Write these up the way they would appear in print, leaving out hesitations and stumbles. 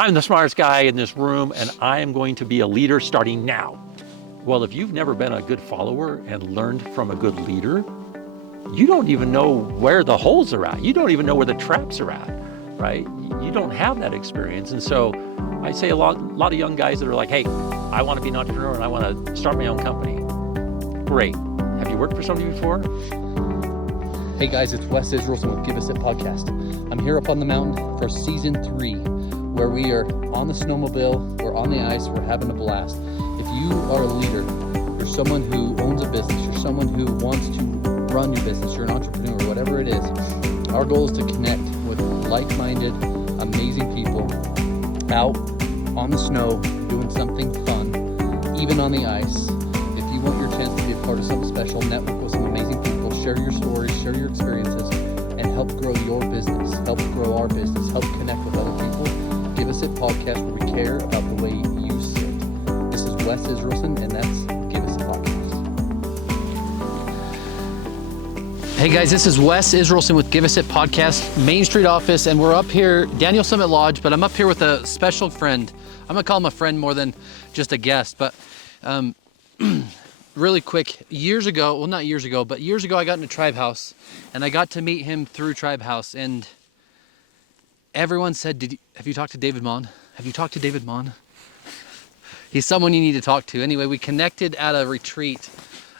I'm the smartest guy in this room and I am going to be a leader starting now. Well, if you've never been a good follower and learned from a good leader, you don't even know where the holes are at. You don't even know where the traps are at, right? You don't have that experience. And so I say a lot of young guys that are like, hey, I want to be an entrepreneur and I want to start my own company. Great. Have you worked for somebody before? Hey guys, it's Wes Israelson with Give Us It Podcast. I'm here up on the mountain for season 3, where we are on the snowmobile, we're on the ice, we're having a blast. If you are a leader, you're someone who owns a business, you're someone who wants to run your business, you're an entrepreneur, whatever it is, our goal is to connect with like-minded, amazing people out on the snow, doing something fun, even on the ice. If you want your chance to be a part of something special, network with some amazing people, share your stories, share your experiences, and help grow your business, help grow our business, help connect with other people. Give Us It Podcast, where we care about the way you see it. This is Wes Israelson, and that's Give Us It Podcast. Hey guys, this is Wes Israelson with Give Us It Podcast, Main Street office, and we're up here, Daniel Summit Lodge, but I'm up here with a special friend. I'm gonna call him a friend more than just a guest, but really quick, years ago, I got into Tribe House, and I got to meet him through Tribe House, and everyone said, have you talked to David Maughn? Have you talked to David Maughn? He's someone you need to talk to. Anyway, we connected at a retreat,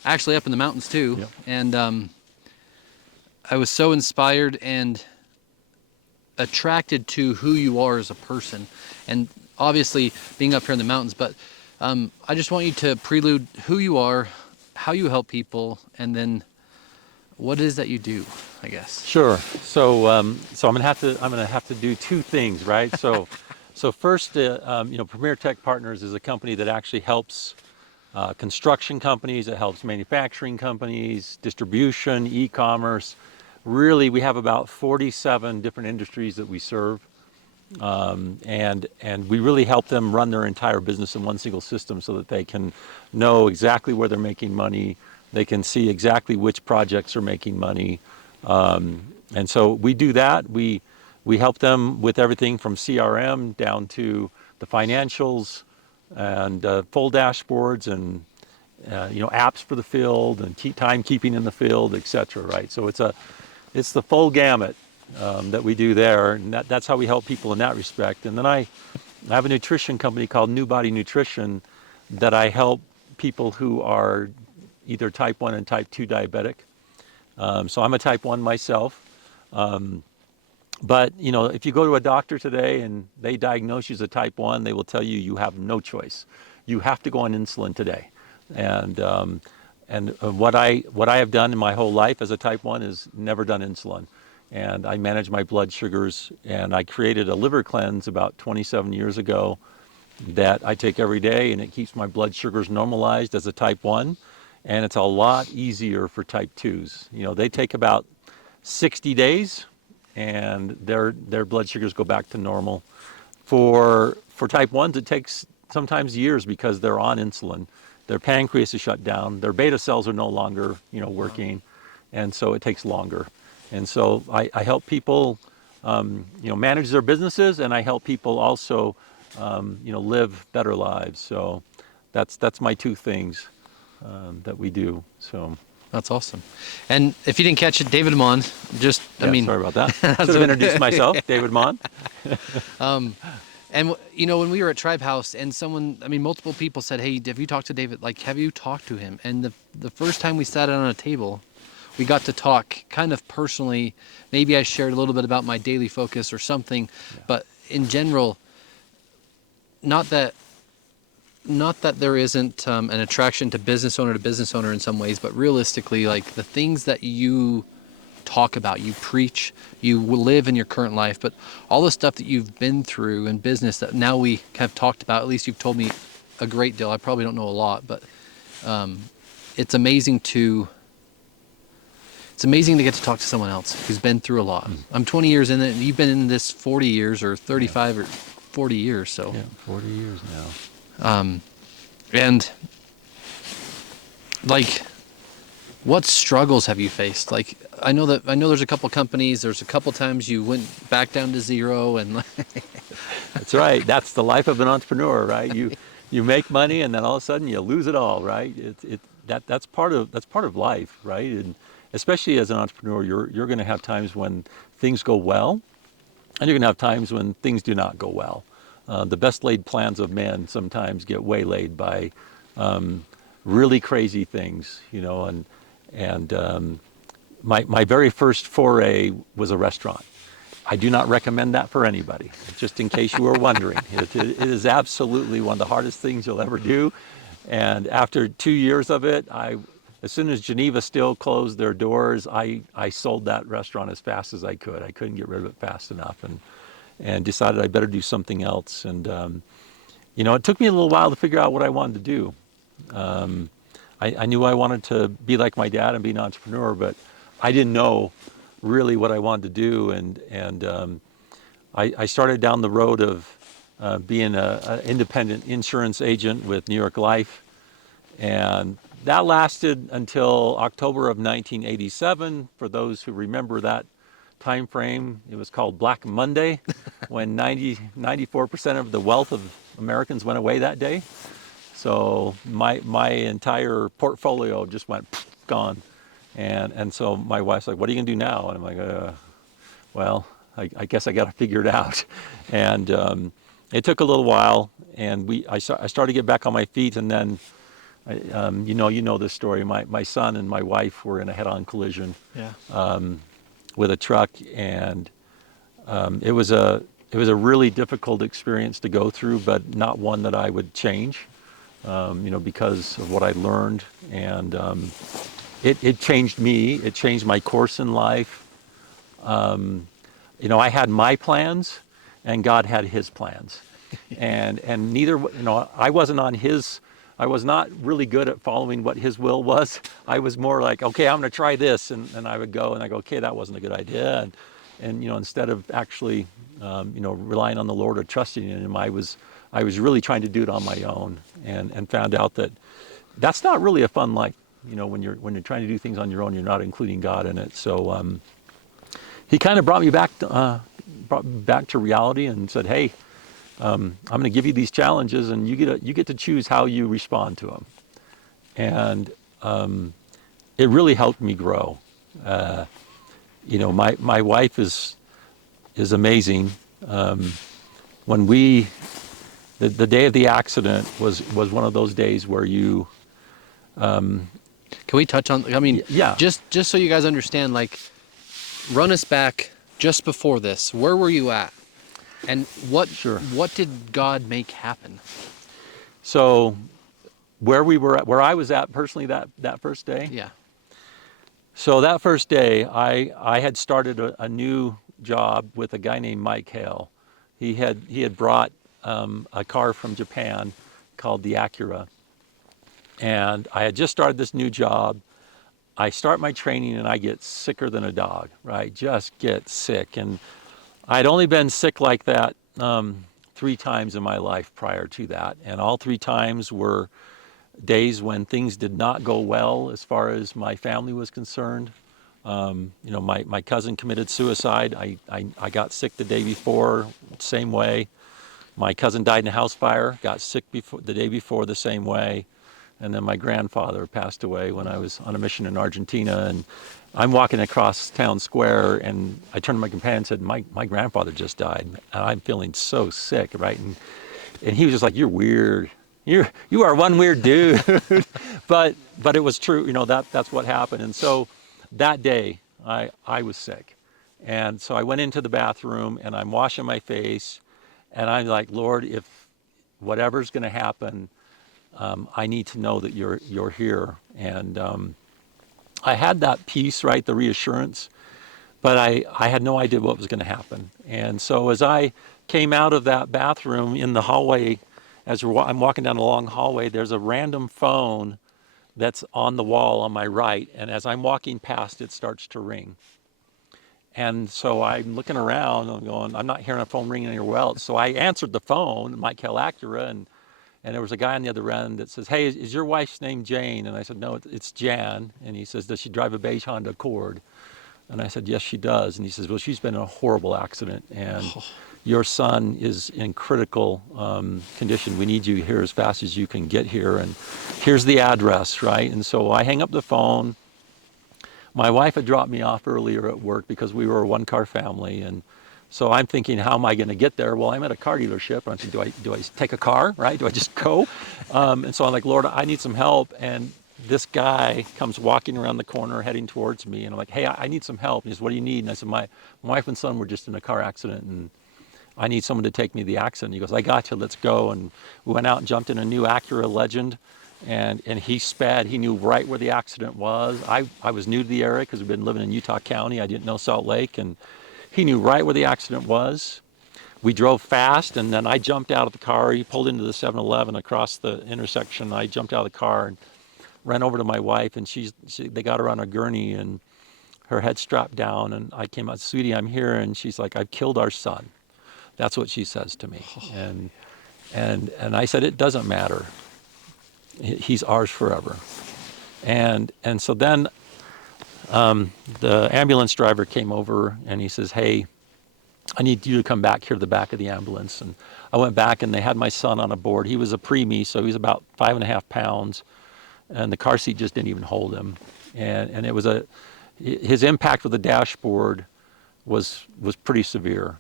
actually up in the mountains too, Yep. and I was so inspired and attracted to who you are as a person, and obviously being up here in the mountains, but I just want you to prelude who you are, how you help people, and then what it is that you do, I guess. Sure. So I'm gonna have to do two things, right? So first, Premier Tech Partners is a company that actually helps construction companies. It helps manufacturing companies, distribution, e-commerce. Really, we have about 47 different industries that we serve. And we really help them run their entire business in one single system so that they can know exactly where they're making money. They can see exactly which projects are making money. And so we do that. We help them with everything from CRM down to the financials and full dashboards and apps for the field and timekeeping in the field, etc. Right? So it's the full gamut that we do there, and that's how we help people in that respect. And then I have a nutrition company called New Body Nutrition that I help people who are either type 1 and type 2 diabetic. So I'm a type 1 myself. But if you go to a doctor today and they diagnose you as a type 1, they will tell you you have no choice. You have to go on insulin today. And what I have done in my whole life as a type 1 is never done insulin. And I manage my blood sugars, and I created a liver cleanse about 27 years ago that I take every day, and it keeps my blood sugars normalized as a type 1, and it's a lot easier for type 2s. They take about 60 days, and their blood sugars go back to normal. For type 1s, it takes sometimes years because they're on insulin. Their pancreas is shut down, their beta cells are no longer working, and so it takes longer. And so I help people, manage their businesses, and I help people also, live better lives. So that's my two things that we do. So That's awesome. And if you didn't catch it, David Maughn, sorry about that. Should have introduced myself, David Maughn. And when we were at Tribe House, and multiple people said, "Hey, have you talked to David? Have you talked to him?" And the first time we sat down on a table, we got to talk kind of personally. Maybe I shared a little bit about my daily focus or something, but in general, not that there isn't an attraction to business owner in some ways, but realistically, the things that you talk about, you preach, you live in your current life, but all the stuff that you've been through in business that now we have talked about, at least you've told me a great deal. I probably don't know a lot, but it's amazing to get to talk to someone else who's been through a lot. I'm 20 years in it, and you've been in this 40 years or 35 or 40 years. So yeah, 40 years now. And what struggles have you faced? I know there's a couple companies. There's a couple times you went back down to zero, and That's right. That's the life of an entrepreneur, right? You make money and then all of a sudden you lose it all, right? That's part of life, right? And especially as an entrepreneur, you're going to have times when things go well, and you're going to have times when things do not go well. The best laid plans of men sometimes get waylaid by really crazy things, and my very first foray was a restaurant. I do not recommend that for anybody, just in case you were wondering. It is absolutely one of the hardest things you'll ever do. And after 2 years of it, as soon as Geneva Still closed their doors, I sold that restaurant as fast as I could. I couldn't get rid of it fast enough, and decided I better do something else. And it took me a little while to figure out what I wanted to do. I knew I wanted to be like my dad and be an entrepreneur, but I didn't know really what I wanted to do, and I started down the road of being an independent insurance agent with New York Life, and that lasted until October of 1987. For those who remember that time frame, it was called Black Monday, when 94% of the wealth of Americans went away that day. So my entire portfolio just went gone. And so my wife's like, "What are you gonna do now?" And I'm like, "Well, I guess I got to figure it out." And it took a little while, and I started to get back on my feet, and then, you know this story. My son and my wife were in a head-on collision, with a truck, and it was a really difficult experience to go through, but not one that I would change, because of what I learned. And it changed me. It changed my course in life. I had my plans, and God had His plans, and neither. I wasn't on His. I was not really good at following what His will was. I was more like, okay, I'm going to try this, and I would go, and I go, okay, that wasn't a good idea, and instead of actually, relying on the Lord or trusting in Him, I was really trying to do it on my own, and found out that that's not really a fun life. When you're trying to do things on your own, you're not including God in it. So He kind of brought me back to reality and said, "Hey, I'm going to give you these challenges, and you get to choose how you respond to them." And it really helped me grow. My wife is amazing. When the day of the accident was one of those days where you. Can we touch on? I mean, yeah. Just so you guys understand, run us back just before this. Where were you at, and what did God make happen? So, where I was at personally that first day. Yeah. So that first day, I had started a new job with a guy named Mike Hale. He had brought a car from Japan called the Acura. And I had just started this new job. I start my training and I get sicker than a dog, right? Just get sick. And I'd only been sick like that 3 times in my life prior to that. And all 3 times were days when things did not go well as far as my family was concerned. My cousin committed suicide. I got sick the day before, same way. My cousin died in a house fire, got sick the day before the same way. And then my grandfather passed away when I was on a mission in Argentina. And I'm walking across town square, and I turned to my companion and said, my grandfather just died. And I'm feeling so sick, right? And he was just like, "You're weird. You are one weird dude." but it was true, that's what happened. And so that day I was sick. And so I went into the bathroom and I'm washing my face, and I'm like, "Lord, if whatever's going to happen, I need to know that you're here." And I had that peace, right, the reassurance, but I had no idea what was going to happen. And so as I came out of that bathroom in the hallway, as I'm walking down a long hallway, there's a random phone that's on the wall on my right, and as I'm walking past, it starts to ring. And so I'm looking around, and I'm going, I'm not hearing a phone ringing anywhere else. So I answered the phone, Mike Hale Acura, and there was a guy on the other end that says, "Hey, is your wife's name Jane?" And I said, "No, it's Jan." And he says, "Does she drive a beige Honda Accord?" And I said, yes, she does. And he says, well, she's been in a horrible accident, and your son is in critical condition. We need you here as fast as you can get here, and here's the address, right? And so I hang up the phone. My wife had dropped me off earlier at work because we were a one-car family, and so I'm thinking, how am I going to get there? Well, I'm at a car dealership. I'm thinking, do I take a car, right? Do I just go? And so I'm like, Lord, I need some help. And this guy comes walking around the corner, heading towards me, and I'm like, hey, I need some help. And he says, what do you need? And I said, my wife and son were just in a car accident, and I need someone to take me to the accident. He goes, I got you, let's go. And we went out and jumped in a new Acura Legend, and he sped. He knew right where the accident was. I was new to the area because we've been living in Utah County. I didn't know Salt Lake, and he knew right where the accident was. We drove fast, and then I jumped out of the car. He pulled into the 7-Eleven across the intersection. I jumped out of the car and ran over to my wife, and they got her on a gurney, and her head strapped down, and I came out, sweetie, I'm here, and she's like, I've killed our son. That's what she says to me. And I said, it doesn't matter. He's ours forever. And so then the ambulance driver came over, and he says, hey, I need you to come back here to the back of the ambulance. And I went back, and they had my son on a board. He was a preemie, so he was about 5.5 pounds, and the car seat just didn't even hold him. And it was his impact with the dashboard was pretty severe,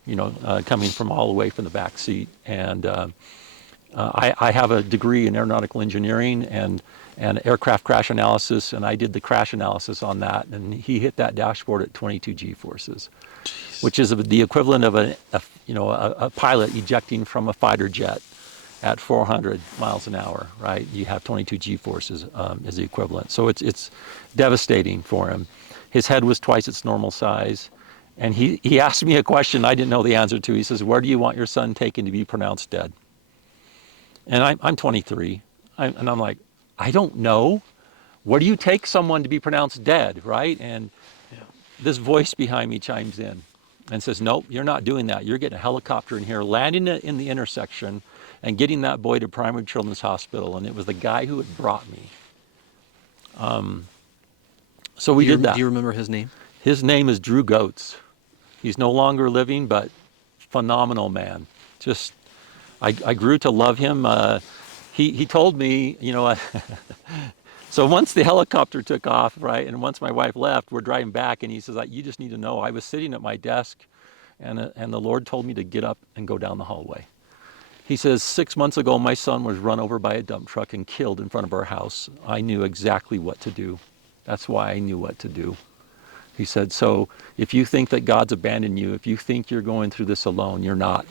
coming from all the way from the back seat. And I have a degree in aeronautical engineering and aircraft crash analysis, and I did the crash analysis on that, and he hit that dashboard at 22 G-forces, which is the equivalent of a pilot ejecting from a fighter jet at 400 miles an hour, right? You have 22 G-forces as the equivalent. So it's devastating for him. His head was twice its normal size. And he asked me a question I didn't know the answer to. He says, where do you want your son taken to be pronounced dead? And I'm 23. And I'm like, I don't know. Where do you take someone to be pronounced dead, right? And this voice behind me chimes in and says, nope, you're not doing that. You're getting a helicopter in here, landing it in the intersection, and getting that boy to Primary Children's Hospital. And it was the guy who had brought me. So we did that. Do you remember his name? His name is Drew Goetz. He's no longer living, but phenomenal man. Just, I grew to love him. He told me, so once the helicopter took off, right, and once my wife left, we're driving back, and he says, you just need to know, I was sitting at my desk, and the Lord told me to get up and go down the hallway. He says, 6 months ago, my son was run over by a dump truck and killed in front of our house. I knew exactly what to do. That's why I knew what to do. He said, so if you think that God's abandoned you, if you think you're going through this alone, you're not.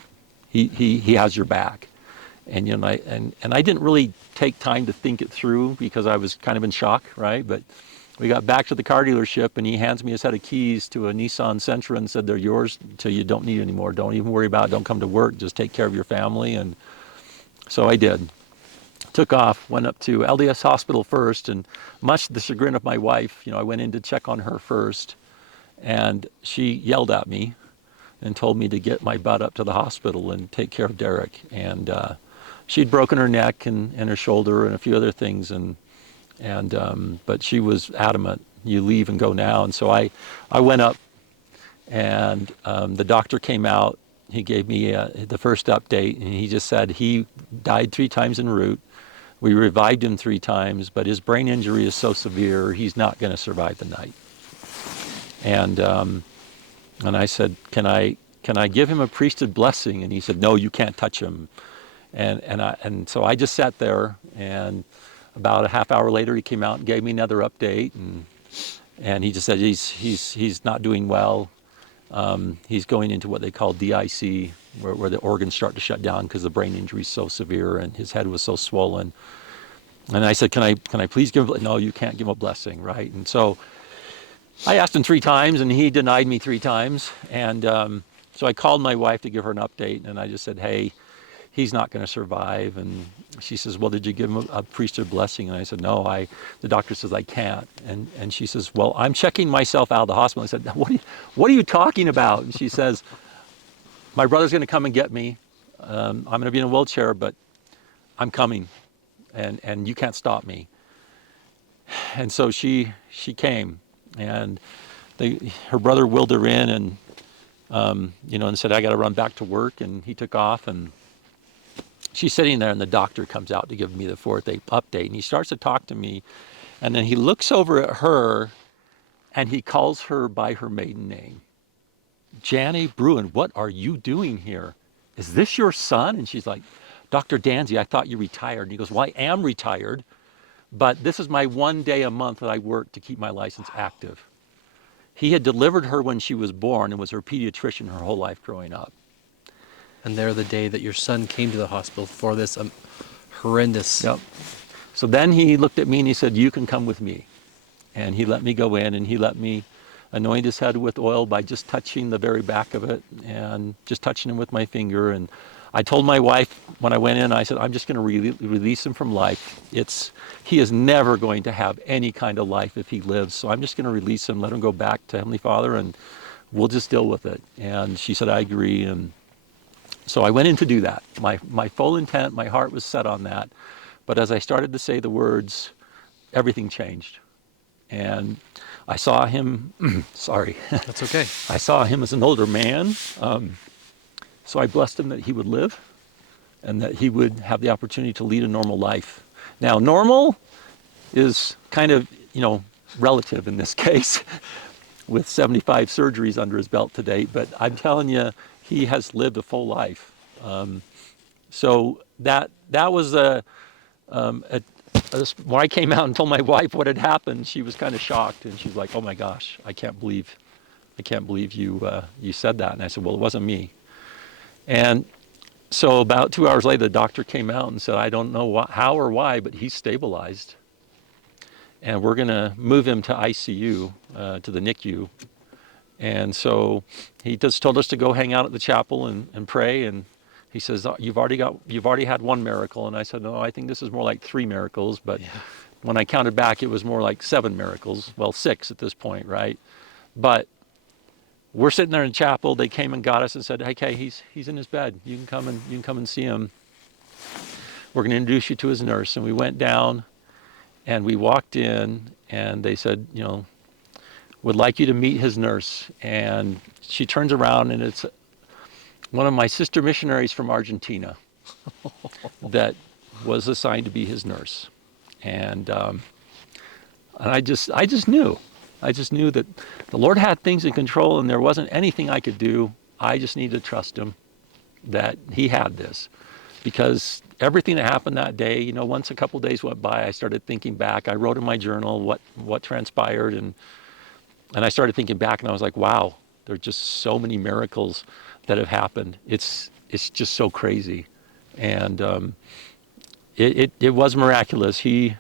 He has your back. And I didn't really take time to think it through because I was kind of in shock, right? But we got back to the car dealership, and he hands me a set of keys to a Nissan Sentra and said, they're yours till you don't need anymore. Don't even worry about it. Don't come to work. Just take care of your family. And so I did. Took off, went up to LDS Hospital first, and much to the chagrin of my wife, I went in to check on her first, and she yelled at me and told me to get my butt up to the hospital and take care of Derek. And she'd broken her neck and her shoulder and a few other things, but she was adamant, you leave and go now. And so I went up, and the doctor came out. He gave me the first update, and he just said he died 3 times en route. We revived him 3 times, but his brain injury is so severe, he's not going to survive the night. And I said, can I give him a priesthood blessing? And he said, no, you can't touch him. And so I just sat there, and about a half hour later, he came out and gave me another update, and he just said he's not doing well. He's going into what they call DIC, where the organs start to shut down because the brain injury is so severe and his head was so swollen. And I said, can I please give him? No, you can't give him a blessing, right? And so I asked him 3 times, and he denied me 3 times. And so I called my wife to give her an update, and I just said, hey, he's not going to survive. And she says, well, did you give him a priesthood blessing? And I said, no, the doctor says I can't. And she says, well, I'm checking myself out of the hospital. I said, what are you talking about? And she says, my brother's going to come and get me. I'm going to be in a wheelchair, but I'm coming, and you can't stop me. And so she came, and her brother wheeled her in, and and said, I got to run back to work, and he took off, and she's sitting there, and the doctor comes out to give me the fourth update, and he starts to talk to me, and then he looks over at her, and he calls her by her maiden name. Janny Bruin, what are you doing here? Is this your son? And she's like, Dr. Danzy, I thought you retired. And he goes, well, I am retired, but this is my 1 day a month that I work to keep my license active. He had delivered her when she was born and was her pediatrician her whole life growing up. And there the day that your son came to the hospital for this horrendous. Yep. So then he looked at me and he said, you can come with me. And he let me go in, and he let me anoint his head with oil by just touching the very back of it and just touching him with my finger. And I told my wife when I went in, I said, I'm just going to release him from life. He is never going to have any kind of life if he lives. So I'm just going to release him, let him go back to Heavenly Father, and we'll just deal with it. And she said, I agree. And so I went in to do that. My full intent, my heart was set on that. But as I started to say the words, everything changed. And I saw him, sorry. That's okay. I saw him as an older man. So I blessed him that he would live and that he would have the opportunity to lead a normal life. Now, normal is kind of, relative in this case with 75 surgeries under his belt to date. But I'm telling you, he has lived a full life. So that was when I came out and told my wife what had happened, she was kind of shocked, and she's like, "Oh my gosh, I can't believe you said that." And I said, "Well, it wasn't me." And so about 2 hours later, the doctor came out and said, "I don't know how or why, but he's stabilized, and we're going to move him to ICU, to the NICU." And so he just told us to go hang out at the chapel and pray. And he says, you've already had one miracle. And I said, no, I think this is more like 3 miracles. But when I counted back, it was more like 7 miracles. Well, 6 at this point, right? But we're sitting there in the chapel. They came and got us and said, hey, he's in his bed. You can come and see him. We're going to introduce you to his nurse. And we went down and we walked in, and they said, would like you to meet his nurse. And she turns around, and it's one of my sister missionaries from Argentina that was assigned to be his nurse. And I just knew that the Lord had things in control, and there wasn't anything I could do. I just needed to trust him that he had this, because everything that happened that day, once a couple days went by, I started thinking back. I wrote in my journal what transpired, and I started thinking back, and I was like, wow, there are just so many miracles that have happened. It's just so crazy. And it was miraculous. They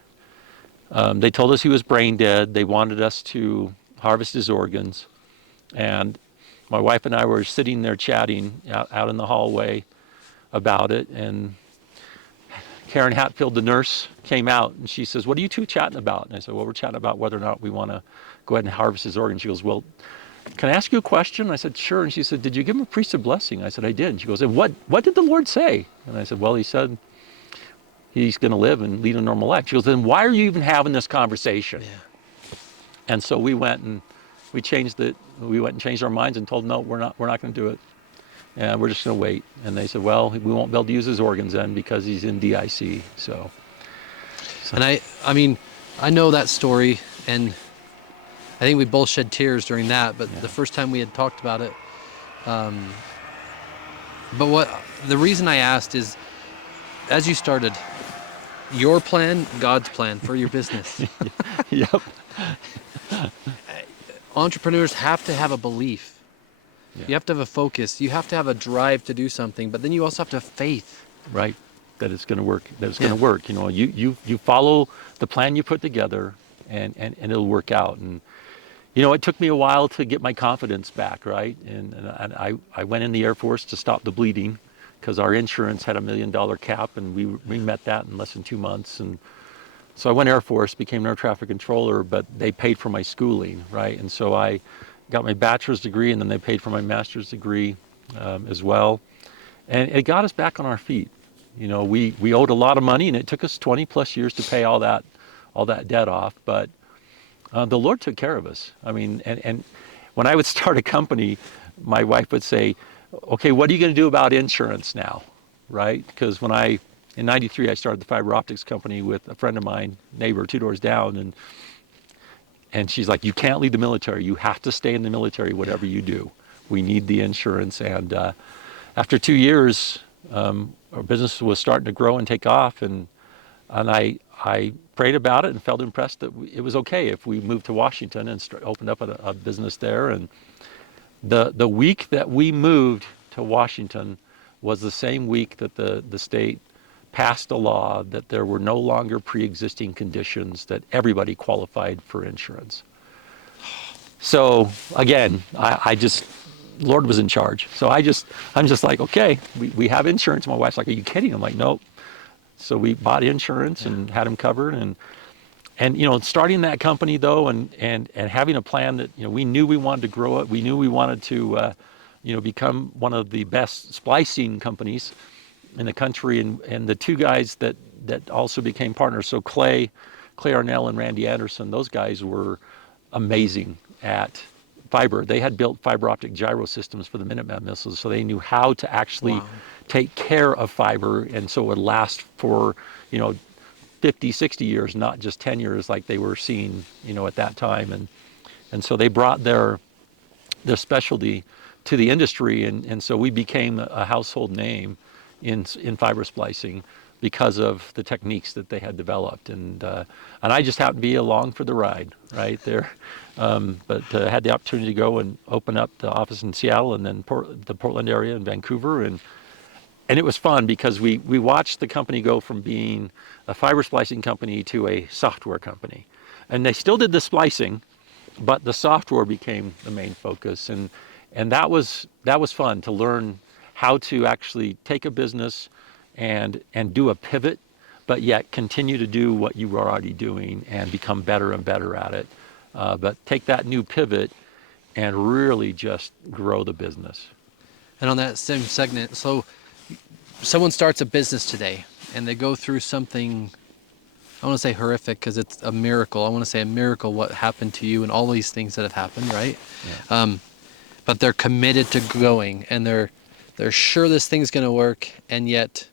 told us he was brain dead. They wanted us to harvest his organs. And my wife and I were sitting there chatting out in the hallway about it. And Karen Hatfield, the nurse, came out, and she says, what are you two chatting about? And I said, well, we're chatting about whether or not we want to go ahead and harvest his organs. She goes, well, can I ask you a question? I said, sure. And she said, did you give him a priesthood blessing? I said, I did. And she goes, and what did the Lord say? And I said, well, he said he's going to live and lead a normal life. She goes, then why are you even having this conversation? Yeah. And so we went and changed our minds and told them, no, we're not going to do it. And we're just going to wait. And they said, well, we won't be able to use his organs then because he's in DIC. So. And I mean, I know that story, and I think we both shed tears during that, but the first time we had talked about it. But the reason I asked is, as you started, your plan, God's plan for your business. Yep. Entrepreneurs have to have a belief. Yeah. You have to have a focus. You have to have a drive to do something, but then you also have to have faith. Right. That it's going to work. That it's going to work. You follow the plan you put together, and it'll work out. And it took me a while to get my confidence back, right? And I went in the Air Force to stop the bleeding, because our insurance had $1 million cap, and we met that in less than 2 months. And so I went Air Force, became an air traffic controller, but they paid for my schooling, right? And so I got my bachelor's degree, and then they paid for my master's degree as well. And it got us back on our feet. We owed a lot of money, and it took us 20 plus years to pay all that debt off. But the Lord took care of us. I mean, and when I would start a company, my wife would say, okay, what are you going to do about insurance now, right? Because in '93, I started the fiber optics company with a friend of mine, neighbor, 2 doors down, and she's like, you can't leave the military. You have to stay in the military, whatever you do. We need the insurance. And after 2 years, our business was starting to grow and take off, and I prayed about it and felt impressed that it was okay if we moved to Washington and opened up a business there. And the week that we moved to Washington was the same week that the state passed a law that there were no longer pre-existing conditions, that everybody qualified for insurance. So again, I just, Lord was in charge. So I'm just like, okay, we have insurance. My wife's like, are you kidding? I'm like, nope. So we bought insurance and had them covered, and starting that company though, and having a plan that, we knew we wanted to grow it. We knew we wanted to, become one of the best splicing companies in the country, and the two guys that also became partners. So Clay Arnell and Randy Anderson, those guys were amazing at fiber. They had built fiber optic gyro systems for the Minuteman missiles, so they knew how to actually take care of fiber, and so it would last for 50, 60 years, not just 10 years like they were seeing at that time. And so they brought their specialty to the industry, and so we became a household name in fiber splicing because of the techniques that they had developed, and I just happened to be along for the ride right there, but had the opportunity to go and open up the office in Seattle, and then the Portland area and Vancouver, and it was fun because we watched the company go from being a fiber splicing company to a software company, and they still did the splicing, but the software became the main focus, and that was fun to learn how to actually take a business and do a pivot, but yet continue to do what you were already doing and become better and better at it. But take that new pivot and really just grow the business. And on that same segment, so someone starts a business today and they go through something, I want to say horrific because it's a miracle. I want to say a miracle what happened to you and all these things that have happened, right? Yeah. But they're committed to going, and they're sure this thing's going to work, and yet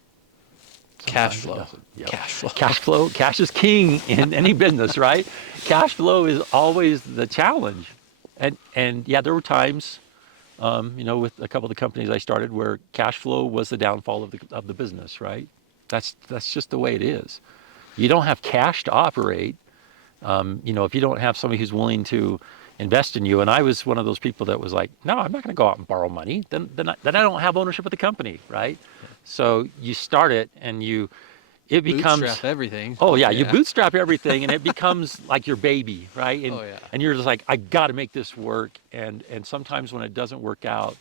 cash flow. Yep. Cash flow. Cash is king in any business, right? Cash flow is always the challenge. And yeah, there were times, with a couple of the companies I started where cash flow was the downfall of the business, right? That's just the way it is. You don't have cash to operate, if you don't have somebody who's willing to invest in you. And I was one of those people that was like, no, I'm not going to go out and borrow money. Then I don't have ownership of the company, right? Yeah. So you start it, and it becomes bootstrap everything. Oh yeah, you bootstrap everything, and it becomes like your baby, right? And, and you're just like, I got to make this work. And sometimes when it doesn't work out,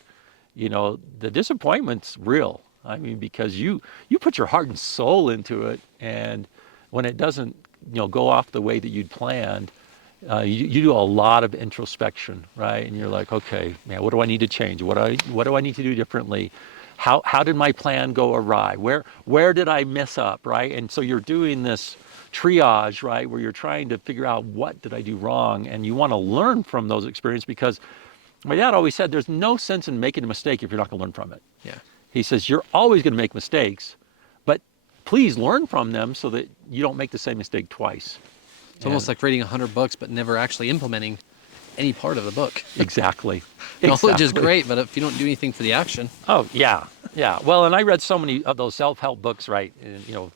the disappointment's real. I mean, because you put your heart and soul into it, and when it doesn't, go off the way that you'd planned, you do a lot of introspection, right? And you're like, okay, man, what do I need to change? What do I need to do differently? How did my plan go awry? Where did I mess up, right? And so you're doing this triage, right, where you're trying to figure out what did I do wrong, and you want to learn from those experiences, because my dad always said there's no sense in making a mistake if you're not going to learn from it. Yeah. He says you're always going to make mistakes, but please learn from them so that you don't make the same mistake twice. It's almost like reading 100 books, but never actually implementing any part of the book. Exactly. Knowledge is great, but if you don't do anything for the action. Oh, yeah. Well, and I read so many of those self-help books, right,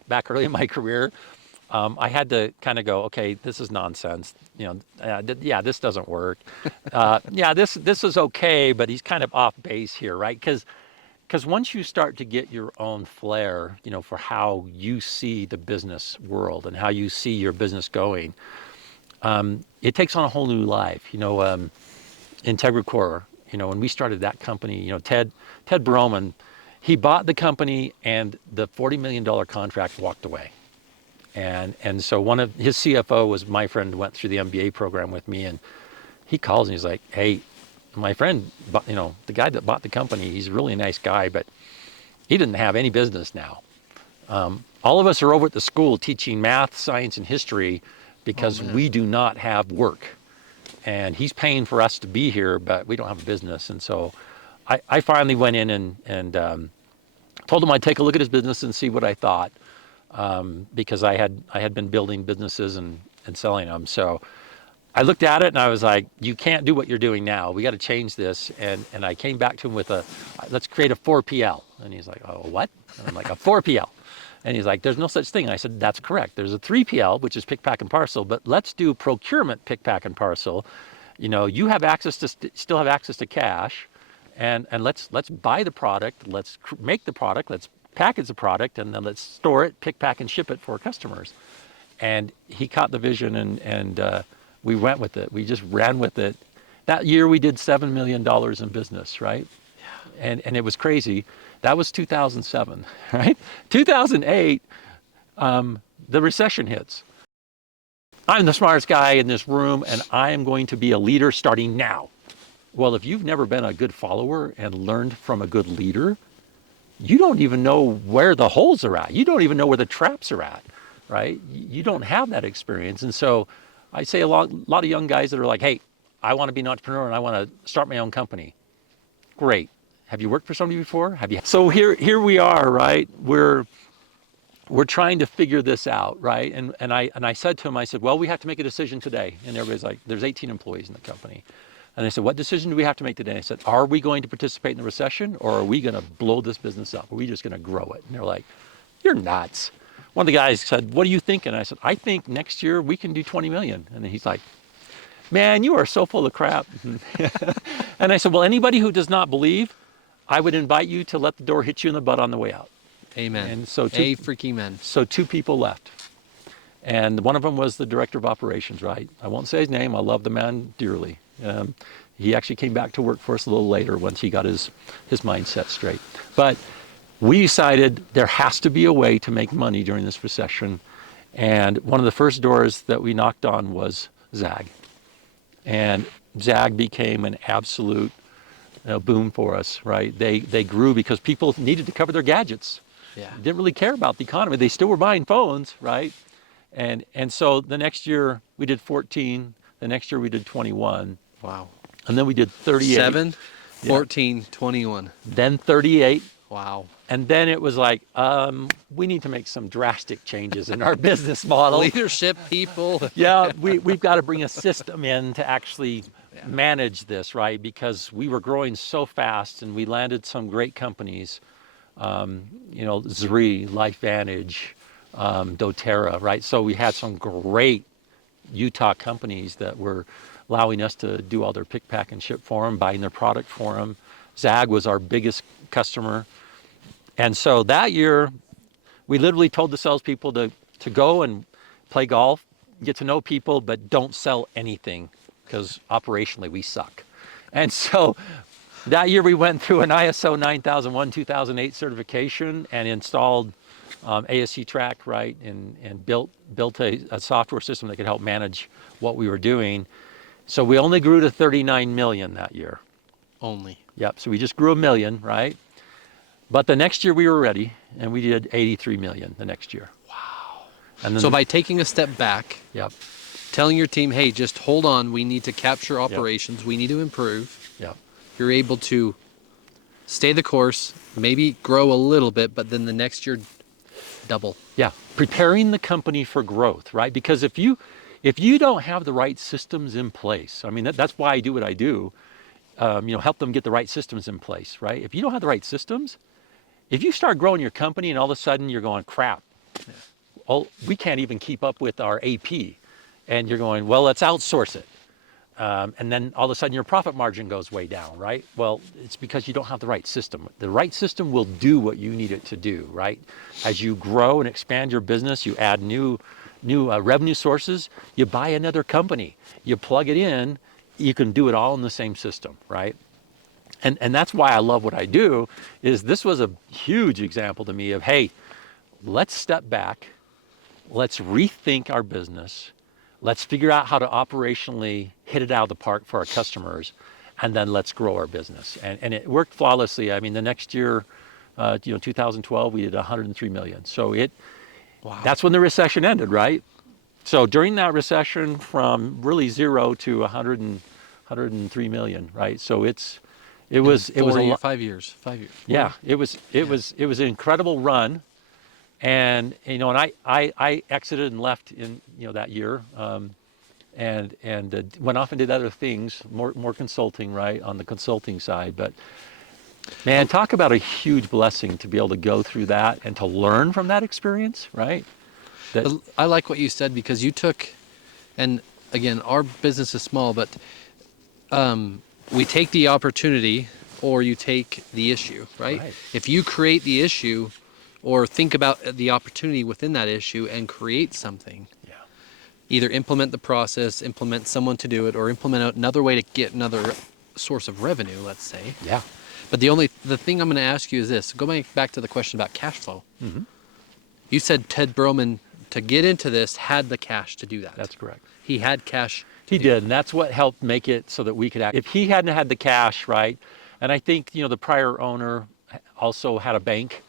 back early in my career. I had to kind of go, okay, this is nonsense. This doesn't work. This is okay, but he's kind of off base here, right? Because once you start to get your own flair, for how you see the business world and how you see your business going, it takes on a whole new life. IntegraCore, when we started that company, Ted Broman, he bought the company, and the $40 million contract walked away. And so one of his CFO was my friend, went through the MBA program with me, and he calls and he's like, hey, my friend, the guy that bought the company, he's a really nice guy, but he didn't have any business now. All of us are over at the school teaching math, science, and history because we do not have work. and he's paying for us to be here, but we don't have a business. And so I finally went in and told him I'd take a look at his business and see what I thought, because I had been building businesses and selling them. So I looked at it and I was like, you can't do what you're doing now. We got to change this. And I came back to him with let's create a 4PL. And he's like, oh, what? And I'm like, a 4PL. And he's like, there's no such thing. And I said, that's correct. There's a 3PL, which is pick, pack, and parcel, but let's do procurement, pick, pack, and parcel. You have access to, still have access to cash, and let's buy the product, let's make the product, let's package the product, and then let's store it, pick, pack, and ship it for customers. And he caught the vision, and we went with it. We just ran with it. That year we did $7 million in business, right? Yeah. And it was crazy. That was 2007, right? 2008, the recession hits. I'm the smartest guy in this room, and I am going to be a leader starting now. Well, if you've never been a good follower and learned from a good leader, you don't even know where the holes are at. You don't even know where the traps are at, right? You don't have that experience. And so I say a lot of young guys that are like, hey, I want to be an entrepreneur and I want to start my own company. Great. Have you worked for somebody before? Have you? So here we are, right? We're trying to figure this out, right? And I said to him, I said, well, we have to make a decision today. And everybody's like, there's 18 employees in the company. And I said, what decision do we have to make today? I said, are we going to participate in the recession, or are we going to blow this business up? Are we just going to grow it? And they're like, you're nuts. One of the guys said, what are you thinking? I said, I think next year we can do 20 million. And he's like, man, you are so full of crap. And I said, well, anybody who does not believe, I would invite you to let the door hit you in the butt on the way out. Amen. And so freaking man. So 2 people left. And one of them was the director of operations, right? I won't say his name. I love the man dearly. He actually came back to work for us a little later once he got his mindset straight. But we decided there has to be a way to make money during this recession. And one of the first doors that we knocked on was Zag. And Zag became an absolute boom for us, right? They grew because people needed to cover their gadgets. Yeah. Didn't really care about the economy. They still were buying phones, right? And so the next year we did 14. The next year we did 21. Wow. And then we did 38. 7, 14, 21. Then 38. Wow. And then it was like, we need to make some drastic changes in our business model. Leadership people. Yeah, we've got to bring a system in to actually manage this, right? Because we were growing so fast, and we landed some great companies, Zri, LifeVantage, doTERRA, right? So we had some great Utah companies that were allowing us to do all their pick, pack, and ship for them, buying their product for them. Zag was our biggest customer. And so that year, we literally told the salespeople to go and play golf, get to know people, but don't sell anything, because operationally we suck. And so that year we went through an ISO 9001 2008 certification and installed ASC Track, right, and built a software system that could help manage what we were doing. So we only grew to 39 million that year. Only. Yep, so we just grew 1 million, right? But the next year we were ready, and we did 83 million the next year. Wow. And then so by taking a step back, yep, telling your team, hey, just hold on, we need to capture operations, we need to improve. yep, You're able to stay the course, maybe grow a little bit, but then the next year, double. yeah, preparing the company for growth, right? Because if you don't have the right systems in place, I mean, that's why I do what I do, help them get the right systems in place, right? If you don't have the right systems, if you start growing your company and all of a sudden you're going, crap, we can't even keep up with our AP, and you're going, well, let's outsource it. And then all of a sudden your profit margin goes way down, right? Well, it's because you don't have the right system. The right system will do what you need it to do, right? As you grow and expand your business, you add new revenue sources, you buy another company, you plug it in, you can do it all in the same system, right? And that's why I love what I do, is this was a huge example to me of, hey, let's step back, let's rethink our business, let's figure out how to operationally hit it out of the park for our customers, and then let's grow our business. And it worked flawlessly. I mean, the next year, 2012, we did 103 million. So wow. That's when the recession ended, right? So during that recession, from really 0 to 103 million, right? So it was a lot. 5 years. 5 years. Yeah, it was an incredible run, and and I exited and left in that year, and went off and did other things, more consulting, right, on the consulting side. But man, talk about a huge blessing to be able to go through that and to learn from that experience, right? That I like what you said, because you took, and again, our business is small, but we take the opportunity or you take the issue, right? Right. If you create the issue or think about the opportunity within that issue and create something, yeah, either implement the process, implement someone to do it, or implement another way to get another source of revenue, let's say. yeah, But the thing I'm going to ask you is this: go back to the question about cash flow. mm-hmm. You said Ted Broman, to get into this, had the cash to do that. That's correct. He had cash. He did, and that's what helped make it so that we could act. If he hadn't had the cash, right, and I think the prior owner also had a bank,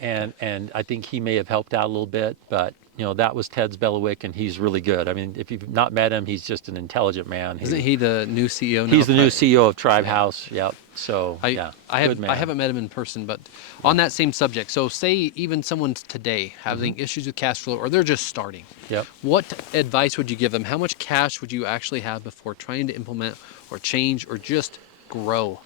and I think he may have helped out a little bit, but that was Ted's Belowick, and he's really good. I mean, if you've not met him, he's just an intelligent man. Isn't he the new CEO now? He's the new CEO of Tribe House. Yep. So I good man. haven't met him in person, but on that same subject. So say even someone today having issues with cash flow, or they're just starting. Yep. What advice would you give them? How much cash would you actually have before trying to implement or change or just grow?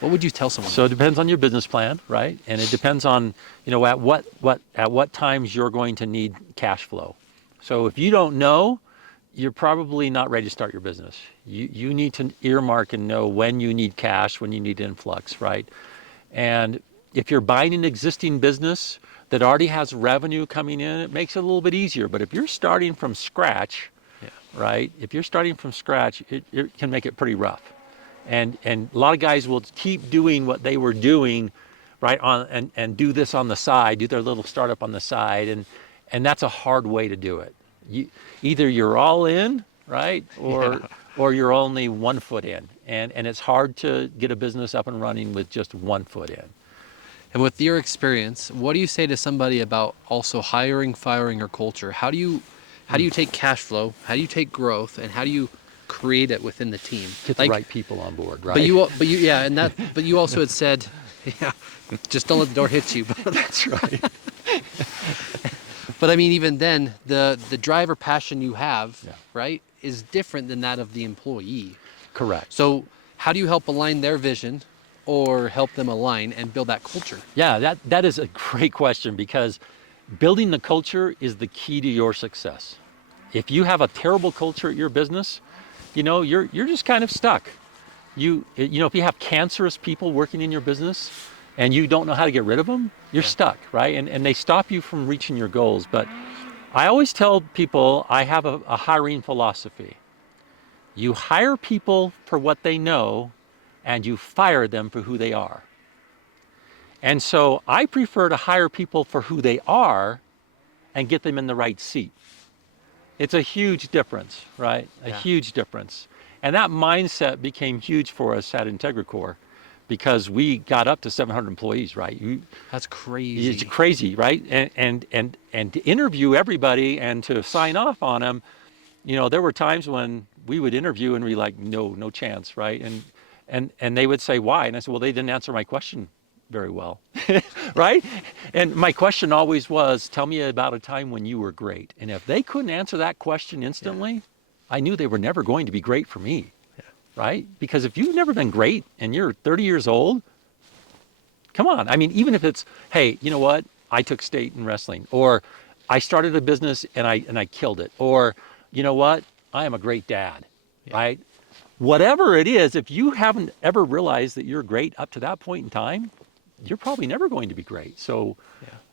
What would you tell someone? So it depends on your business plan, right? And it depends on at what times you're going to need cash flow. So if you don't know, you're probably not ready to start your business. You need to earmark and know when you need cash, when you need influx, right? And if you're buying an existing business that already has revenue coming in, it makes it a little bit easier. But if you're starting from scratch, right? If you're starting from scratch, it can make it pretty rough. And a lot of guys will keep doing what they were doing, right, and do this on the side, do their little startup on the side, and that's a hard way to do it. Either you're all in, right, or you're only 1 foot in, and it's hard to get a business up and running with just 1 foot in. And with your experience, what do you say to somebody about also hiring, firing, or culture? How do you take cash flow? How do you take growth? And how do you create it within the team? Get the right people on board, right? But you also had said, just don't let the door hit you. That's right. But I mean, even then, the drive or passion you have, Yeah. right, is different than that of the employee. Correct. So how do you help align their vision or help them align and build that culture? Yeah, that is a great question, because building the culture is the key to your success. If you have a terrible culture at your business, you're just kind of stuck. If you have cancerous people working in your business and you don't know how to get rid of them, you're stuck, right? And they stop you from reaching your goals. But I always tell people I have a hiring philosophy. You hire people for what they know, and you fire them for who they are. And so I prefer to hire people for who they are and get them in the right seat. It's a huge difference, right? A huge difference. And that mindset became huge for us at IntegraCore, because we got up to 700 employees, right? That's crazy. It's crazy, right? And to interview everybody and to sign off on them, there were times when we would interview and we like, no chance, right? And they would say, why? And I said, well, they didn't answer my question very well, right? And my question always was, tell me about a time when you were great. And if they couldn't answer that question instantly, I knew they were never going to be great for me, right? Because if you've never been great and you're 30 years old, come on. I mean, even if it's, hey, you know what? I took state in wrestling, or I started a business and I killed it, or you know what? I am a great dad, right? Whatever it is, if you haven't ever realized that you're great up to that point in time, you're probably never going to be great. So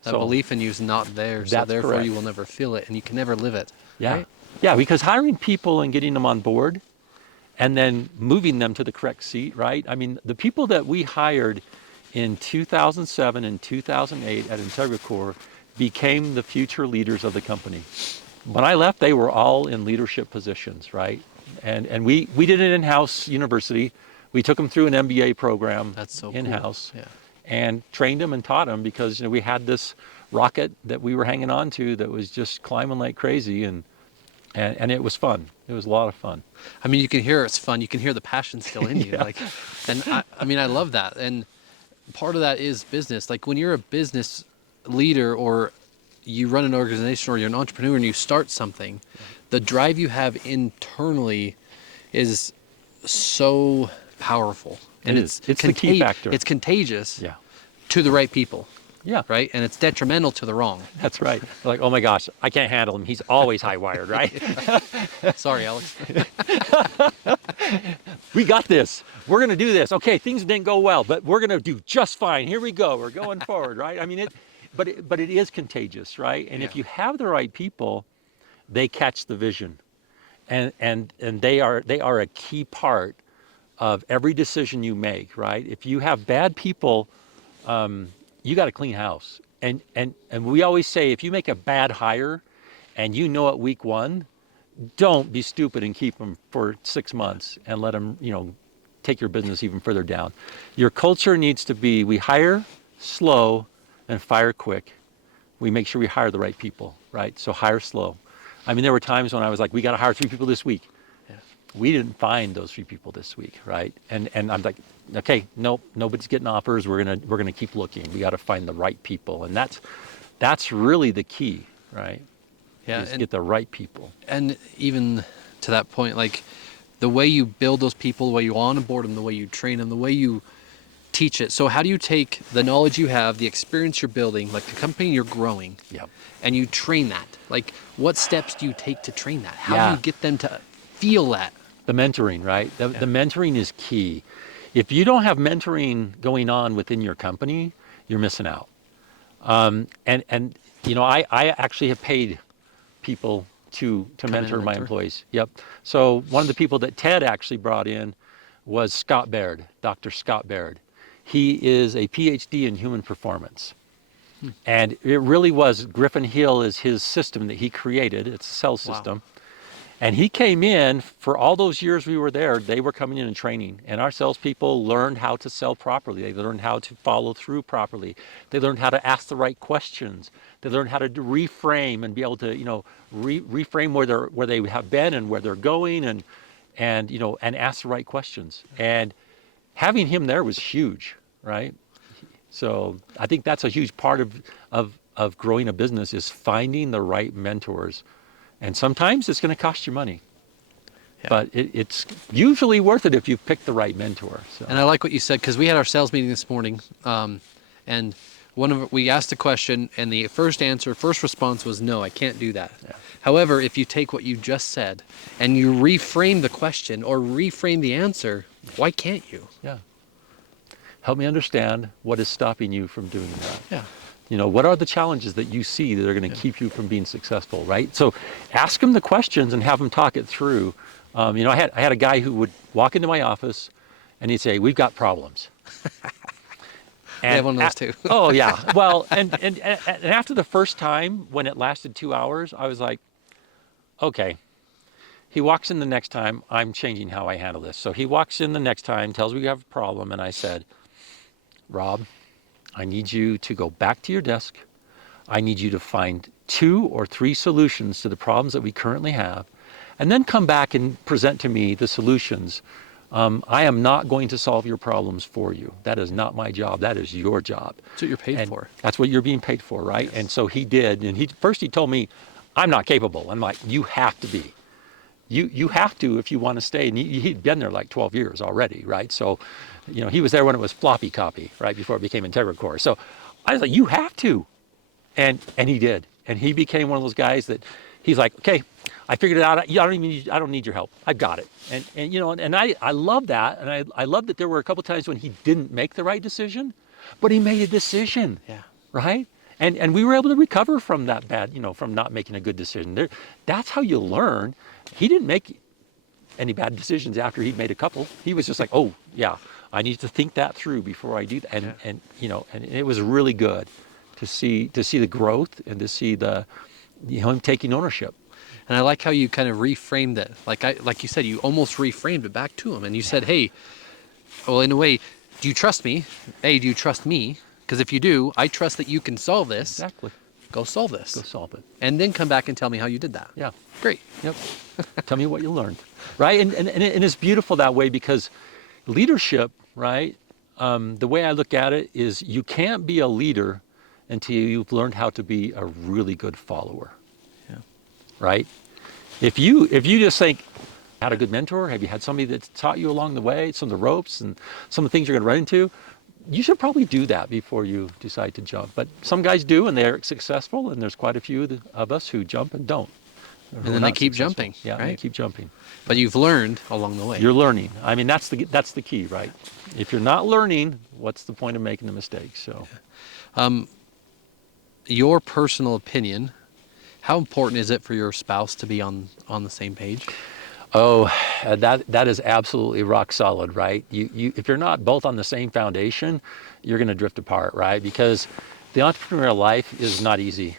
that belief in you is not there, so therefore correct. you will never feel it, and you can never live it. Yeah. Right? Yeah, because hiring people and getting them on board and then moving them to the correct seat, right? I mean, the people that we hired in 2007 and 2008 at IntegraCore became the future leaders of the company. When I left, they were all in leadership positions, right? And we did an in-house university. We took them through an MBA program. That's so in-house. cool. Yeah. And trained them and taught them, because we had this rocket that we were hanging on to that was just climbing like crazy, and it was fun. It was a lot of fun. I mean, you can hear it's fun. You can hear the passion still in you. Yeah. Like, and I mean, I love that. And part of that is business. Like when you're a business leader or you run an organization or you're an entrepreneur and you start something, the drive you have internally is so powerful. And It's the key factor. It's contagious Yeah. to the right people. Yeah. Right. And it's detrimental to the wrong. That's right. Like, oh my gosh, I can't handle him. He's always high wired, right? Sorry, Alex. We got this. We're going to do this. Okay, things didn't go well, but we're going to do just fine. Here we go. We're going forward, right? I mean, but it is contagious, right? And if Yeah. you have the right people, they catch the vision, and they are a key part of every decision you make, right? If you have bad people, you got to clean house. And we always say, if you make a bad hire and you know at week one, don't be stupid and keep them for 6 months and let them, take your business even further down. Your culture needs to be, we hire slow and fire quick. We make sure we hire the right people, right? So hire slow. I mean, there were times when I was like, we got to hire 3 people this week. Yeah. We didn't find those 3 people this week, right? And I'm like, okay, nope, nobody's getting offers. We're gonna keep looking. We got to find the right people, and that's really the key, right? Yeah. Is get the right people. And even to that point, like the way you build those people, the way you onboard them, the way you train them, the way you teach it. So how do you take the knowledge you have, the experience you're building, like the company you're growing, Yep. and you train that? Like what steps do you take to train that? How Yeah. do you get them to feel that? The mentoring, right? The mentoring is key. If you don't have mentoring going on within your company, you're missing out. And I actually have paid people to mentor my employees. Yep. So one of the people that Ted actually brought in was Scott Baird, Dr. Scott Baird. He is a PhD in human performance. And it really was, Griffin Hill is his system that he created. It's a cell system. Wow. And he came in, for all those years we were there, they were coming in and training. And our salespeople learned how to sell properly. They learned how to follow through properly. They learned how to ask the right questions. They learned how to reframe and be able to, reframe where they have been and where they're going, and ask the right questions. And having him there was huge, right? So I think that's a huge part of growing a business, is finding the right mentors. And sometimes it's going to cost you money, but it's usually worth it if you pick the right mentor. So. And I like what you said, because we had our sales meeting this morning, and we asked a question, and the first response was, no, I can't do that. Yeah. However, if you take what you just said and you reframe the question or reframe the answer, why can't you? Yeah. Help me understand what is stopping you from doing that. Yeah. What are the challenges that you see that are going to keep you from being successful, right? So ask them the questions and have them talk it through. I had a guy who would walk into my office and he'd say, "We've got problems." And I have one of those too. Oh yeah. Well, and after the first time, when it lasted 2 hours, I was like, okay. He walks in the next time, I'm changing how I handle this. So he walks in the next time, tells me we have a problem, and I said, "Rob, I need you to go back to your desk. I need you to find 2 or 3 solutions to the problems that we currently have, and then come back and present to me the solutions. I am not going to solve your problems for you. That is not my job. That is your job." That's what you're paid for. That's what you're being paid for, right? Yes. And so he did. And he told me, "I'm not capable." I'm like, "You have to be. You have to if you want to stay." And he'd been there like 12 years already, right? So, he was there when it was floppy copy, right, before it became IntegraCore. So I was like, "You have to." And he did. And he became one of those guys that he's like, "Okay, I figured it out. I don't need your help. I've got it." And I love that. And I love that there were a couple times when he didn't make the right decision, but he made a decision. Yeah. Right? And we were able to recover from that from not making a good decision. That's how you learn. He didn't make any bad decisions after he'd made a couple. He was just like, "Oh yeah, I need to think that through before I do that." And it was really good to see the growth and to see him taking ownership. And I like how you kind of reframed it. Like you said, you almost reframed it back to him, and you said, "Hey, well, in a way, do you trust me? Hey, do you trust me? Because if you do, I trust that you can solve this." Exactly. Go solve this. Go solve it. And then come back and tell me how you did that. Yeah. Great. Yep. Tell me what you learned, right? And it's beautiful that way because leadership, right? The way I look at it is you can't be a leader until you've learned how to be a really good follower. Yeah. Right? If you just think, had a good mentor, have you had somebody that taught you along the way, some of the ropes and some of the things you're going to run into, you should probably do that before you decide to jump. But some guys do, and they're successful, and there's quite a few of us who jump and don't. And then they keep jumping. Yeah, right? they keep jumping. But you've learned along the way. You're learning. I mean, that's the key, right? If you're not learning, what's the point of making the mistake? So, your personal opinion, how important is it for your spouse to be on the same page? oh, that is absolutely rock solid, right? You if you're not both on the same foundation, you're going to drift apart, right? Because the entrepreneurial life is not easy.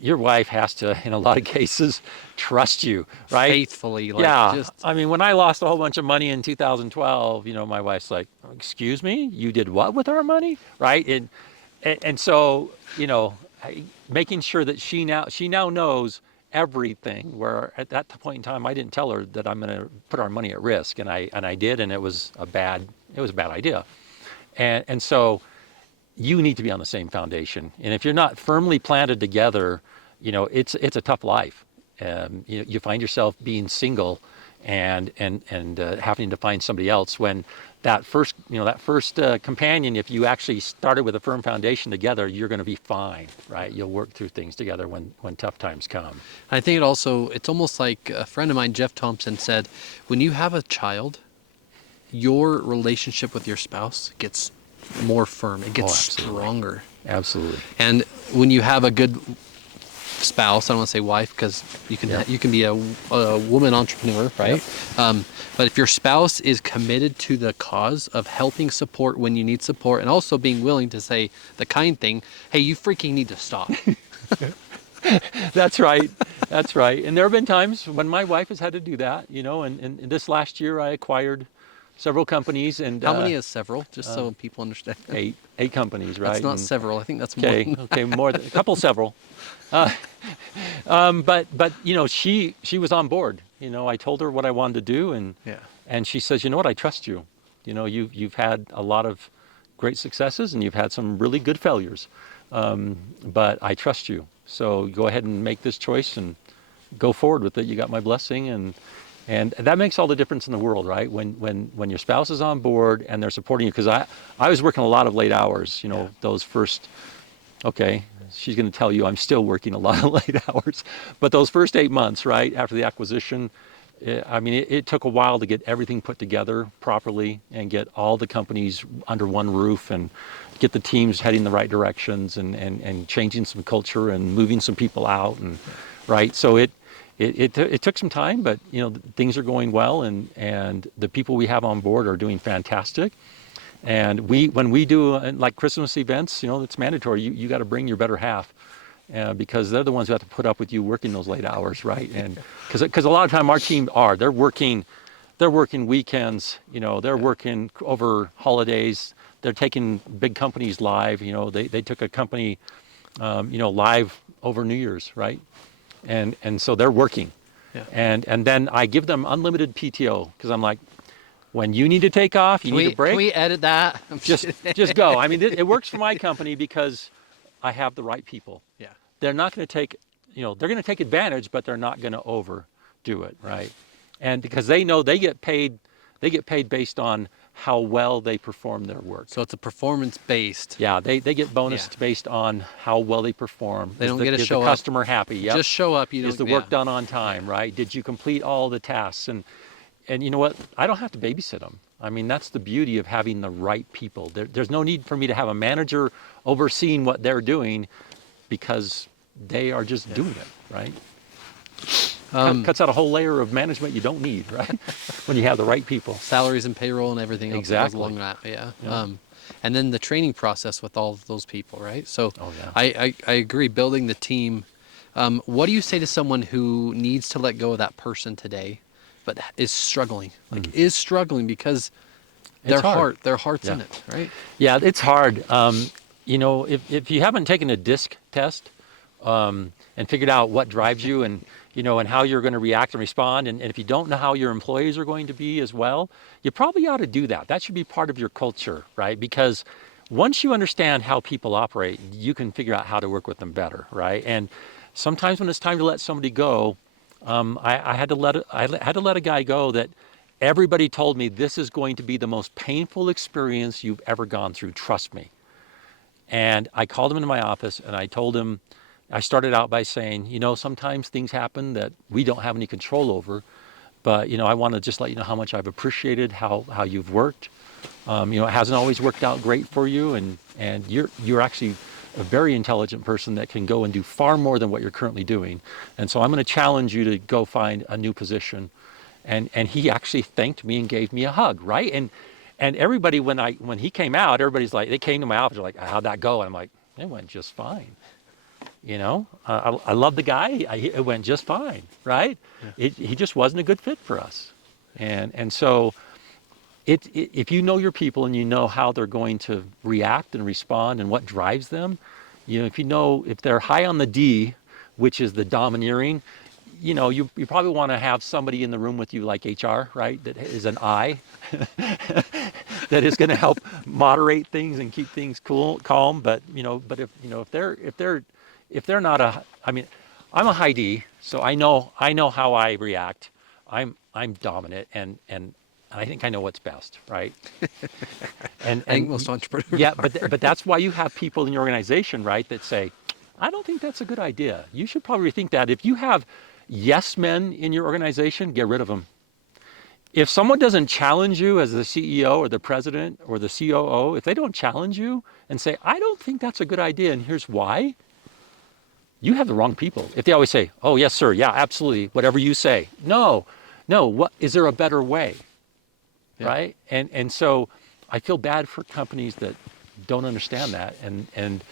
Your wife has to, in a lot of cases, trust you, right? Faithfully, like Yeah. just I mean, when I lost a whole bunch of money in 2012, my wife's like, "Excuse me, you did what with our money?" Right? And so, making sure that she now knows everything. Where at that point in time, I didn't tell her that I'm going to put our money at risk, and I did, and it was a bad idea. And so you need to be on the same foundation. And if you're not firmly planted together, it's a tough life. You find yourself being single and having to find somebody else when that first companion, if you actually started with a firm foundation together, you're going to be fine, right? You'll work through things together when tough times come. I think it's almost like a friend of mine, Jeff Thompson, said, when you have a child, your relationship with your spouse gets more firm. It gets stronger. Absolutely. And when you have a good spouse, I don't want to say wife because you can be a woman entrepreneur, right? Yep. But if your spouse is committed to the cause of helping support when you need support, and also being willing to say the kind thing, hey, you freaking need to stop. That's right. That's right. And there have been times when my wife has had to do that, and this last year I acquired several companies. And how many is several? Just so people understand. Eight companies, right? That's not several. I think that's more. Okay, more than a couple, several. But she was on board. I told her what I wanted to do, and she says, what, I trust you. You've had a lot of great successes, and you've had some really good failures, but I trust you. So go ahead and make this choice and go forward with it. You got my blessing, and that makes all the difference in the world, right? When your spouse is on board and they're supporting you, because I was working a lot of late hours, those first, okay, she's going to tell you I'm still working a lot of late hours, but those first 8 months, right, after the acquisition, it took a while to get everything put together properly and get all the companies under one roof and get the teams heading the right directions and changing some culture and moving some people out, and right, so it took some time, but things are going well, and the people we have on board are doing fantastic. And when we do like Christmas events, it's mandatory. You got to bring your better half, because they're the ones who have to put up with you working those late hours, right? And because a lot of time our team they're working weekends, they're working over holidays. They're taking big companies live. They took a company, live over New Year's, right? And so they're working, and then I give them unlimited PTO because I'm like, when you need to take off, you need a break. Can we edit that? Just go. I mean, it works for my company because I have the right people. Yeah. They're not going to take, they're going to take advantage, but they're not going to overdo it, right? And because they know they get paid based on how well they perform their work. So it's a performance-based. Yeah, they get bonused based on how well they perform. They don't get to show up. Is the customer happy? Yep. Just show up. Is the work done on time, right? Did you complete all the tasks? And you know what? I don't have to babysit them. I mean, that's the beauty of having the right people. There's no need for me to have a manager overseeing what they're doing because they are just doing it, right? Cuts out a whole layer of management you don't need, right? When you have the right people. Salaries and payroll and everything else that goes along that, yeah. And then the training process with all of those people, right? So I agree, building the team. What do you say to someone who needs to let go of that person today but is struggling, because their heart's in it, right? Yeah, it's hard. if you haven't taken a DISC test and figured out what drives you and, and how you're going to react and respond, and if you don't know how your employees are going to be as well, you probably ought to do that. That should be part of your culture, right? Because once you understand how people operate, you can figure out how to work with them better, right? And sometimes when it's time to let somebody go, I had to let a guy go that everybody told me, this is going to be the most painful experience you've ever gone through. Trust me. And I called him into my office and I told him, I started out by saying, sometimes things happen that we don't have any control over, but, I want to just let you know how much I've appreciated how you've worked. It hasn't always worked out great for you, and you're actually a very intelligent person that can go and do far more than what you're currently doing. And so I'm going to challenge you to go find a new position. And he actually thanked me and gave me a hug, right? And everybody, when he came out, everybody's like, they came to my office, they're like, how'd that go? And I'm like, it went just fine. I love the guy. It went just fine, right? Yeah. He just wasn't a good fit for us. And so if you know your people and you know how they're going to react and respond and what drives them, if they're high on the D, which is the domineering, you probably want to have somebody in the room with you like HR, right? That is an I, that is going to help moderate things and keep things calm. But if they're not I'm a high D, so I know how I react. I'm dominant and I think I know what's best, right? I think most entrepreneurs. Yeah, but that's why you have people in your organization, right, that say, I don't think that's a good idea. You should probably rethink that. If you have yes men in your organization, get rid of them. If someone doesn't challenge you as the CEO or the president or the COO, if they don't challenge you and say, I don't think that's a good idea and here's why, you have the wrong people. If they always say, oh, yes, sir, yeah, absolutely, whatever you say. No, what is there a better way? Yeah. Right? And so I feel bad for companies that don't understand that and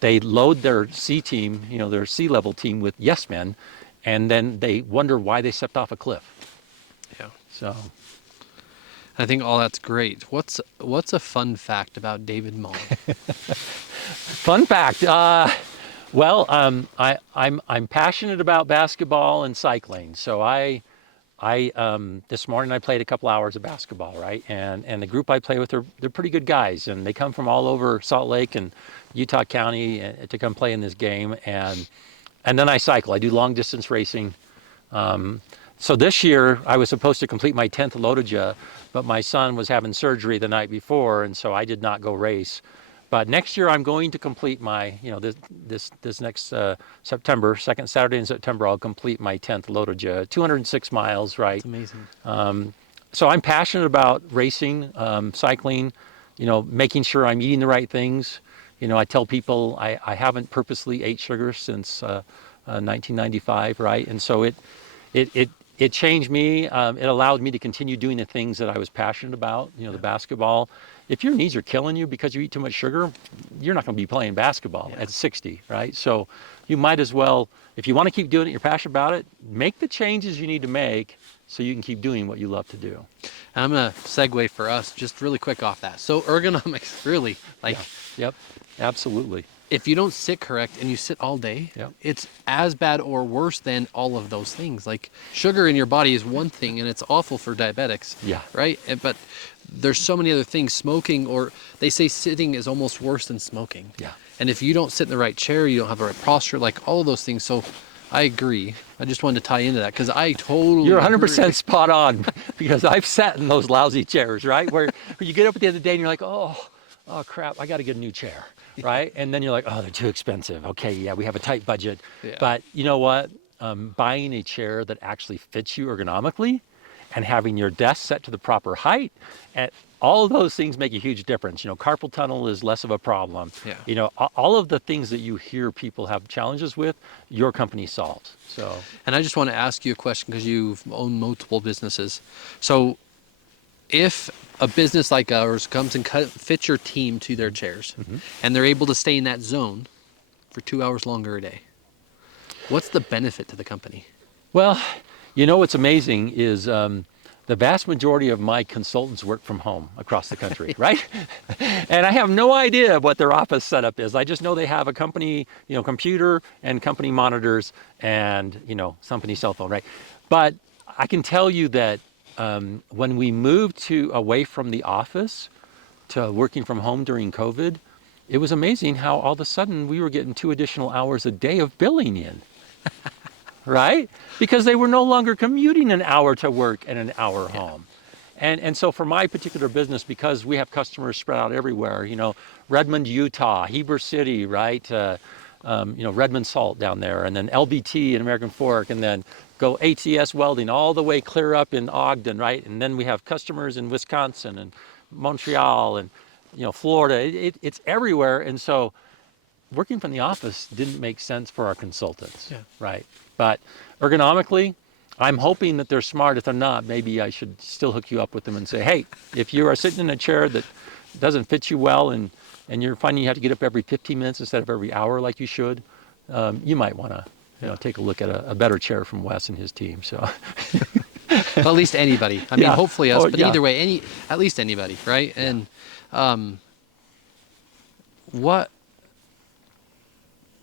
they load their C team, their C-level team with yes men, and then they wonder why they stepped off a cliff. Yeah. So I think all that's great. What's a fun fact about David Maughn? Fun fact. I'm passionate about basketball and cycling. So I this morning I played a couple hours of basketball, right? And the group I play with, they're pretty good guys, and they come from all over Salt Lake and Utah County to come play in this game. And then I cycle. I do long distance racing. So this year I was supposed to complete my 10th Lodija, but my son was having surgery the night before, and so I did not go race. But next year I'm going to complete my, this next September, second Saturday in September, I'll complete my 10th Lodija, 206 miles, right? That's amazing. So I'm passionate about racing, cycling, making sure I'm eating the right things. I tell people I haven't purposely ate sugar since 1995, right? And so it changed me. It allowed me to continue doing the things that I was passionate about, the basketball. If your knees are killing you because you eat too much sugar, you're not going to be playing basketball at 60, right? So you might as well, if you want to keep doing it, you're passionate about it, make the changes you need to make so you can keep doing what you love to do. And I'm going to segue for us just really quick off that. So ergonomics, really, like... Yeah. Yep, absolutely. If you don't sit correct and you sit all day, yep, it's as bad or worse than all of those things. Like sugar in your body is one thing and it's awful for diabetics. Yeah. Right? But there's so many other things. Smoking, or they say sitting is almost worse than smoking. Yeah. And if you don't sit in the right chair, you don't have the right posture, like all of those things. So I agree. I just wanted to tie into that because I totally You're 100% agree. spot on because I've sat in those lousy chairs, right? Where you get up at the end of the day and you're like, oh crap, I got to get a new chair, right? And then you're like, oh, they're too expensive. Okay, yeah, we have a tight budget. Yeah. But you know what? Buying a chair that actually fits you ergonomically and having your desk set to the proper height, and all of those things make a huge difference. Carpal tunnel is less of a problem. Yeah. All of the things that you hear people have challenges with, your company solves. So. And I just want to ask you a question because you've owned multiple businesses. So if a business like ours comes and fits your team to their chairs, mm-hmm, and they're able to stay in that zone for 2 hours longer a day, what's the benefit to the company? Well, what's amazing is the the vast majority of my consultants work from home across the country, right? And I have no idea what their office setup is. I just know they have a company, computer and company monitors and, company cell phone, right? But I can tell you that when we moved away from the office to working from home during COVID, it was amazing how all of a sudden we were getting 2 additional hours a day of billing in. Right? Because they were no longer commuting an hour to work and an hour home. And so for my particular business, because we have customers spread out everywhere, Redmond, Utah, Heber City, right? Redmond Salt down there, and then LBT in American Fork, and then go ATS Welding all the way clear up in Ogden, right? And then we have customers in Wisconsin and Montreal and, Florida. It's everywhere. And so working from the office didn't make sense for our consultants, right? But ergonomically, I'm hoping that they're smart. If they're not, maybe I should still hook you up with them and say, hey, if you are sitting in a chair that doesn't fit you well and you're finding you have to get up every 15 minutes instead of every hour like you should, you might want to take a look at a better chair from Wes and his team. So, Well, at least anybody. I mean, hopefully us, but either way, at least anybody, right? And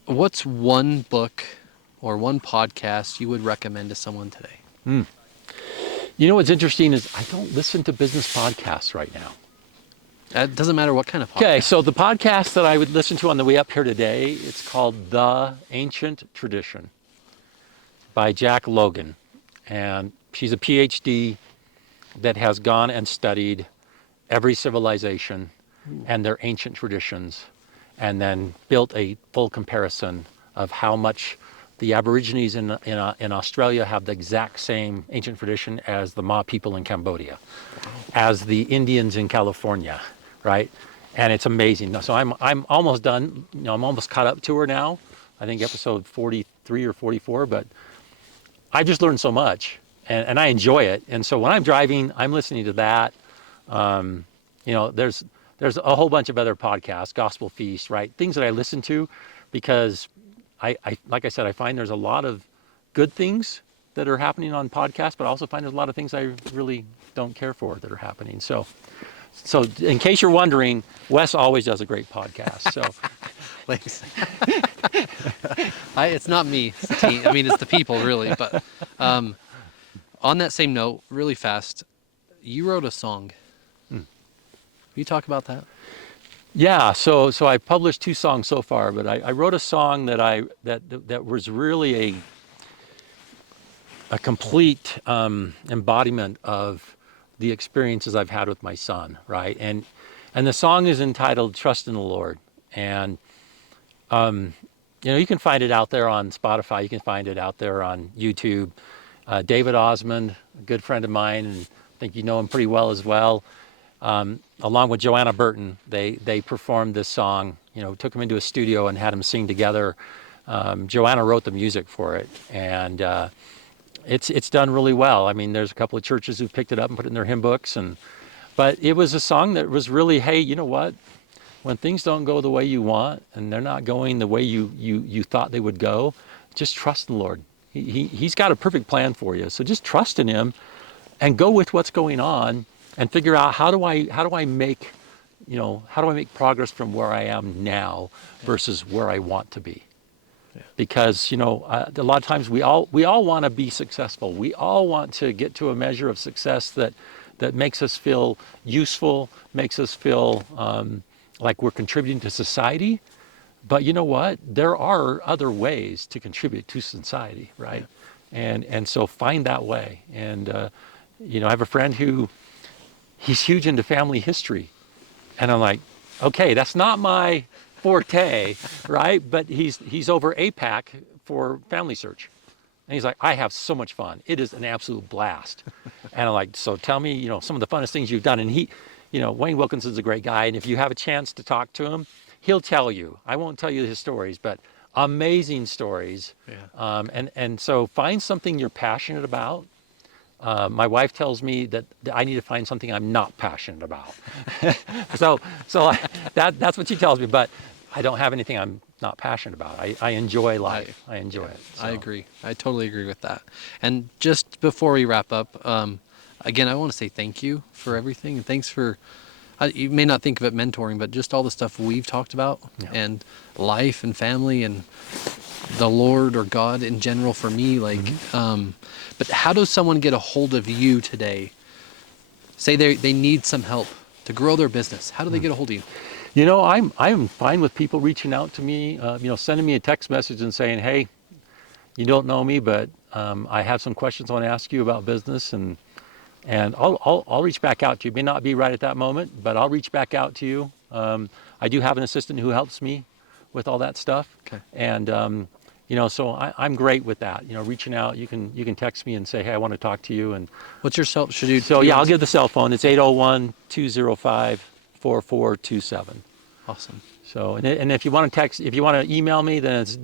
what's one book or one podcast you would recommend to someone today? What's interesting is I don't listen to business podcasts right now. It doesn't matter what kind of podcast. Okay, so the podcast that I would listen to on the way up here today, it's called The Ancient Tradition by Jack Logan. And she's a PhD that has gone and studied every civilization and their ancient traditions, and then built a full comparison of how much the Aborigines in Australia have the exact same ancient tradition as the Ma people in Cambodia, as the Indians in California, right? And it's amazing. So I'm almost done. I'm almost caught up to her now. I think episode 43 or 44. But I just learned so much, and I enjoy it. And so when I'm driving, I'm listening to that. There's a whole bunch of other podcasts, Gospel Feast, right? Things that I listen to because I like I said, I find there's a lot of good things that are happening on podcasts, but I also find there's a lot of things I really don't care for that are happening. So in case you're wondering, Wes always does a great podcast. So Thanks. It's not me, it's the team. I mean, it's the people really. But on that same note, really fast, you wrote a song. Can you talk about that? Yeah, so I published 2 songs so far, but I wrote a song that was really a complete embodiment of the experiences I've had with my son, right? And the song is entitled "Trust in the Lord," and you can find it out there on Spotify. You can find it out there on YouTube. David Osmond, a good friend of mine, and I think you know him pretty well as well. Along with Joanna Burton, they performed this song, took him into a studio and had him sing together. Joanna wrote the music for it, and it's done really well. I mean, there's a couple of churches who picked it up and put it in their hymn books, but it was a song that was really, hey, you know what? When things don't go the way you want and they're not going the way you thought they would go, just trust in the Lord. He's got a perfect plan for you. So just trust in him and go with what's going on and figure out how do I make progress from where I am now versus where I want to be. Yeah. Because, a lot of times we all want to be successful. We all want to get to a measure of success that makes us feel useful, makes us feel like we're contributing to society. But you know what? There are other ways to contribute to society, right? Yeah. And so find that way. And I have a friend he's huge into family history, and I'm like, okay, that's not my forte, right? But he's over APAC for Family Search, and he's like, I have so much fun. It is an absolute blast. And I'm like, so tell me, some of the funnest things you've done. And Wayne Wilkinson's a great guy, and if you have a chance to talk to him, he'll tell you. I won't tell you his stories, but amazing stories. Yeah. And so find something you're passionate about. My wife tells me that I need to find something I'm not passionate about. so that's what she tells me, but I don't have anything I'm not passionate about. I enjoy life. I enjoy it. So. I agree. I totally agree with that. And just before we wrap up, Again, I want to say thank you for everything. And thanks for, you may not think of it mentoring, but just all the stuff we've talked about and life and family and the Lord or God in general for me. Like, but how does someone get a hold of you today? Say they need some help to grow their business. How do they get a hold of you? You know, I'm fine with people reaching out to me, you know, sending me a text message and saying, hey, you don't know me, but I have some questions I want to ask you about business, and I'll reach back out to you. It may not be right at that moment, but I'll reach back out to you. I do have an assistant who helps me with all that stuff. Okay. And you know, so I'm great with that. You know, reaching out, you can text me and say, hey, I want to talk to you. And What's your cell? Should you? so yeah, I'll give the cell phone. It's 801-205-4427. Awesome. So, and if you want to text, if you want to email me, then it's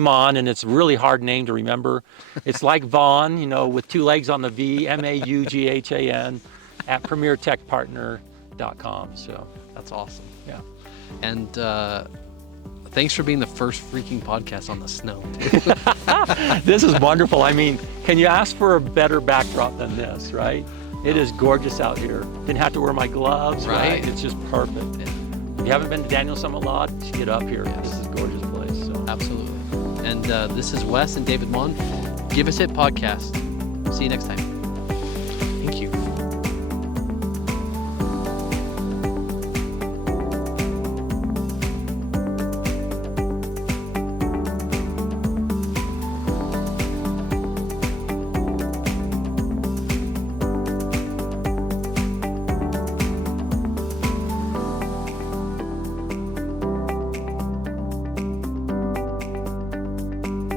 Maughn, and it's a really hard name to remember. It's like Vaughn, you know, with two legs on the V, Maughan @premiertechpartner.com. So That's awesome. yeah. And thanks for being the first freaking podcast on the snow. This is wonderful. I mean, can you ask for a better backdrop than this, right? It is gorgeous out here. Didn't have to wear my gloves, right? It's just perfect. Yeah. If you haven't been to Daniel Summit Lodge, get up here. Yes. This is a gorgeous place. So. Absolutely. And this is Wes and David Maughn. Give Us It podcast. See you next time. Thank you.